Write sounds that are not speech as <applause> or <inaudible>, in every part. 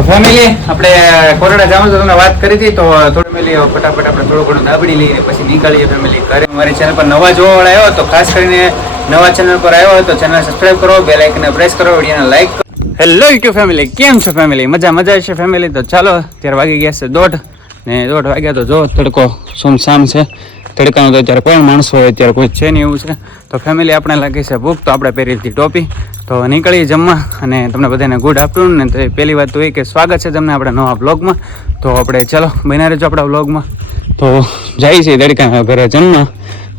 તો ફેમિલી આપણે કોરોના જવાનું તો તમને વાત કરી હતી, તો થોડી મેલી ફટાફટ આપણે થોડું ઘણું દાબડી લઈને પછી નીકળીએ ફેમિલી ઘરે. મારી ચેનલ પર નવા જોવા વાળા આવ્યો તો ખાસ કરીને નવા ચેનલ પર આવ્યો હોય તો ચેનલ સબસ્ક્રાઇબ કરો બે લાઇકને પ્રેસ કરો, વિડીયોને લાઇક હેલો યુટ્યુબ ફેમિલી કેમ છો ફેમિલી મજા મજા છે ફેમિલી તો ચાલો ત્યારે વાગી ગયા છે દોઢ. ને દોઢ વાગ્યા તો જો, તડકો સુમસામ છે. તડકાનો તો અત્યારે કોઈ માણસો હોય, અત્યારે કોઈ છે નહીં એવું છે. તો ફેમિલી આપણે લાગી છે ભૂખ, તો આપણે પહેરી હતી ટોપી. તો નીકળીએ જમવા અને તમને બધાને ગુડ આફ્ટરનૂન ને તો પહેલી વાત તો એ કે સ્વાગત છે તમને આપણા નવા બ્લોગમાં તો આપણે ચાલો, બન્યા રહેજો આપણા બ્લોગમાં તો જાય છે દડકા ઘરે જમવા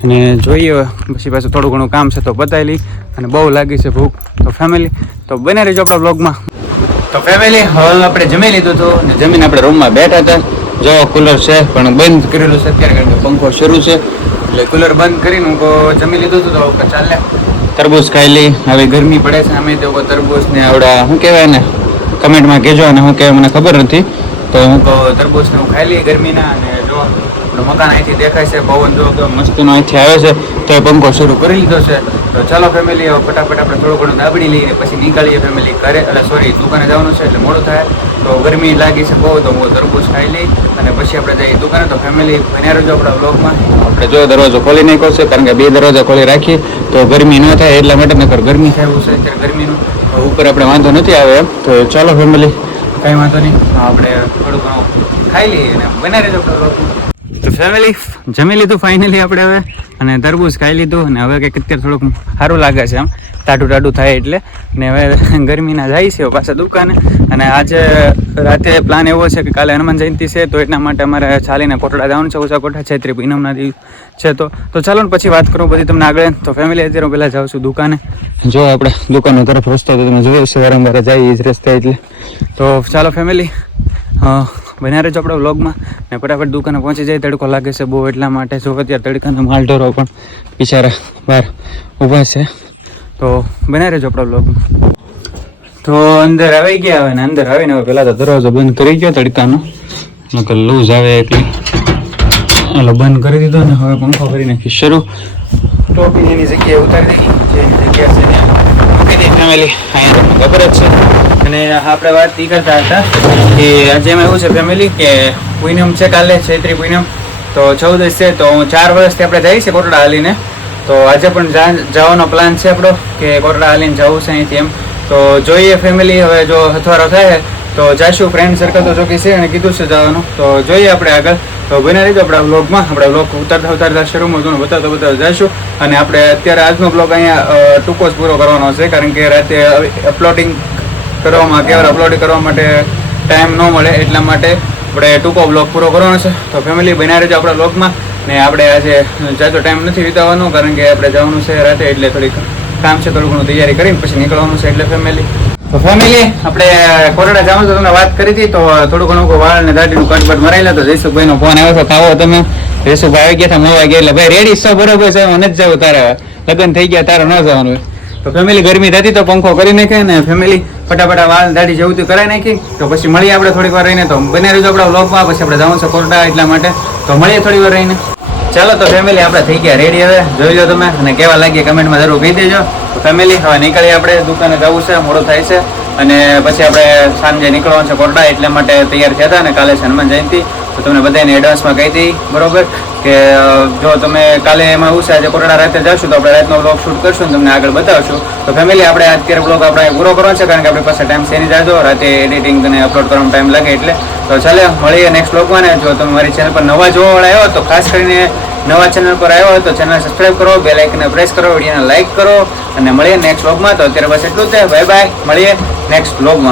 અને જોઈએ પછી પાછું થોડું ઘણું કામ છે તો બતાવી લઈ અને બહુ લાગી છે ભૂખ. તો ફેમિલી તો બને રહેજો આપણા બ્લોગમાં તો ફેમિલી હવે આપણે જમી લીધું હતું અને જમીને આપણે રૂમમાં બેઠા હતા. જો કુલર છે, પણ બંધ કરેલું છે. અત્યારે કારણ પંખો શરૂ છે. એટલે કુલર બંધ કરીને હું જમી લીધું હતું તો ચાલે. તરબૂચ ખાઈ લઈ. હવે ગરમી પડે છે, અમે તો તરબૂચ ને આવડા, શું કહેવાય ને કમેન્ટમાં કહેજો અને શું કહેવાય, મને ખબર નથી. તો હું તો તરબૂચ ને હું ખાઈ લઈ ગરમીના અને જો મકાન અહીંથી દેખાય છે, પવન જો મસ્તીનો અહીંથી આવે છે, તો એ પંખો શરૂ કરી લીધો છે. તો ચાલો ફેમિલી ફટાફટ આપણે થોડું ઘણું દાબડી લઈએ પછી નીકળીએ ફેમિલી ઘરે. એટલે સોરી દુકાને જવાનું છે, એટલે મોડું થાય. તો ગરમી લાગી છે બહુ તો હું તરબૂચ ખાઈ લઈ અને પછી આપણે જઈએ દુકાને. તો ફેમિલી બન્યા રહેજો આપણા બ્લોગમાં આપણે જો દરવાજો ખોલી નાખ્યો છે કારણ કે બે દરવાજા ખોલી રાખીએ તો ગરમી ન થાય એટલા માટે નકર ગરમી થાય એવું છે અત્યારે ગરમીનું. ઉપર આપણે વાંધો નથી આવે એમ. તો ચાલો ફેમિલી કાંઈ વાંધો નહીં. આપણે થોડું ઘણું ખાઈ લઈએ અને બન્યા રહેજો આપણા બ્લોગમાં ફેમિલી જમી લીધું ફાઇનલી આપણે હવે. અને તરબૂચ ખાઈ લીધું અને હવે કંઈક અત્યારે થોડુંક સારું લાગે છે આમ ટાટું ટાટું થાય એટલે. ને હવે <laughs> ગરમીના જાય છે પાછા દુકાને. અને આજે રાતે પ્લાન એવો છે કે કાલે હનુમાન જયંતિ છે, તો એટલા માટે અમારે ચાલીને કોટડા જવાનું છે, ઓછા કોઠા છેત્રી ઇનામના દિવસ છે તો. તો ચાલો ને પછી વાત કરું પછી તમને આગળ. તો ફેમિલી અત્યારે હું પહેલાં જાઉં છું દુકાને. જો આપણે દુકાનો તરફ રસ્તો તો તમે જોયો છે, વારંવાર જાય એ જ રસ્તે એટલે. તો ચાલો ફેમિલી બન્યા રહેજો આપણા વ્લોગમાં. ને ફટાફટ દુકાને પહોંચી જાય. તડકો લાગે છે બહુ એટલા માટે જો અત્યારે તડકાના માલઢોરો પણ બિચારા બહાર ઊભા છે. તો બન્યા રહેજો આપણા વ્લોગમાં. તો અંદર આવી ગયા હવે ને અંદર આવીને હવે પહેલાં તો દરવાજો બંધ કરી ગયો તડકાનો. નકર લૂઝ આવે એટલી. એટલે બંધ કરી દીધો ને હવે પંખો કરી નાખી શરૂ. ટોપી એની જગ્યાએ ઉતારી દીધી જે જગ્યા છે ખબર જ છે. અને આપણે વાત એ કરતા હતા કે આજે એમાં એવું છે ફેમિલી કે પૂનમ છે કાલે, ચૈત્રી પૂનમ. તો ચૌદશ છે, તો હું ચાર વર્ષથી આપણે જઈએ છીએ કોટડા હાલીને. તો આજે પણ જવાનો પ્લાન છે આપણો કે કોટડા હાલીને જવું છે અહીંથી એમ. તો જોઈએ ફેમિલી હવે જો હથવારો થાય, તો જાશું ફ્રેન્ડ સર્કલ તો ચોકી છે અને કીધું છે જવાનું. તો જોઈએ આપણે આગળ. તો બને રહીજો આપણા બ્લોગમાં આપણા બ્લોગ ઉતારતા ઉતારતા શરૂમાં તમને બતાવતા બતાવતા જઈશું અને આપણે અત્યારે આજનો બ્લોગ અહીંયા ટૂંકો જ પૂરો કરવાનો છે, કારણ કે રાતે અપલોડિંગ કરવામાં કે અપલોડ કરવા માટે ટાઈમ ન મળે એટલા માટે આપણે ટૂંકો બ્લોગ પૂરો કરવાનો છે. તો ફેમિલી બન્યા રહેજો આપણા બ્લોગમાં ને આપણે આજે જાજો ટાઈમ નથી વિતાવવાનો, કારણ કે આપણે જવાનું છે રાતે એટલે થોડીક કામ છે, થોડું ઘણું તૈયારી કરીને પછી નીકળવાનું છે એટલે ફેમિલી તો ફેમિલી આપણે કોરડા જવાનું તો તમને વાત કરી હતી, તો થોડું ઘણું વાળ ને દાઢીનું કટબટ મરાઈ લે તો જયસુખભાઈનો ફોન આવ્યો તો ખાવો તમે. જયસુખભાઈ આવી ગયા હતા મોવા ગયા એટલે, ભાઈ રેડી છો? બરોબર છે મને જ જવું તારે લગ્ન થઈ ગયા, તારે ન જવાનું. તો ફેમિલી ગરમી થતી તો પંખો કરી નાખે ને ફેમિલી ફટાફટ વાલ દાઢી જેવું તે કરાવી નાખી. તો પછી મળીએ આપણે થોડીક વાર રહીને. તો બને રહેજો આપણા વ્લોગમાં પછી આપણે જવાનું છે કોરડા એટલા માટે. તો મળીએ થોડી વાર રહીને. ચાલો તો ફેમિલી આપણે થઈ ગયા રેડી હવે. જોઈ લો તમે અને કેવા લાગી કમેન્ટમાં જરૂર કહી દેજો. તો ફેમિલી હવે નીકળીએ આપણે. દુકાને જવું છે, મોડું થાય છે. અને પછી આપણે સાંજે નીકળવાનું છે કોરડા એટલા માટે તૈયાર થયા હતા અને કાલે હનુમાન જયંતિ. તો તમને બધાને એડવાન્સમાં કહી દઈ, બરોબર? કે જો તમે કાલે એમાં એવું છે, આજે કોરોના રાતે જશું તો આપણે રાતનો બ્લોગ શૂટ કરશું ને તમને આગળ બતાવશું. તો ફેમિલી આપણે અત્યારે બ્લોગ આપણે પૂરો કરવાનો છે, કારણ કે આપણી પાસે ટાઈમ નહીં જાજો. રાતે એડિટિંગ અને અપલોડ કરવાનો ટાઈમ લાગે એટલે. તો ચાલે, મળીએ નેક્સ્ટ બ્લોગમાં ને. જો તમે મારી ચેનલ પર નવા જોવા વાળા આવ્યો તો ખાસ કરીને નવા ચેનલ પર આવ્યો હોય તો ચેનલ સબસ્ક્રાઇબ કરો બે લાઇકને પ્રેસ કરો, વિડીયોને લાઇક કરો અને મળીએ નેક્સ્ટ બ્લોગમાં તો અત્યારે બસ એટલું જ છે. બાય બાય મળીએ નેક્સ્ટ બ્લોગમાં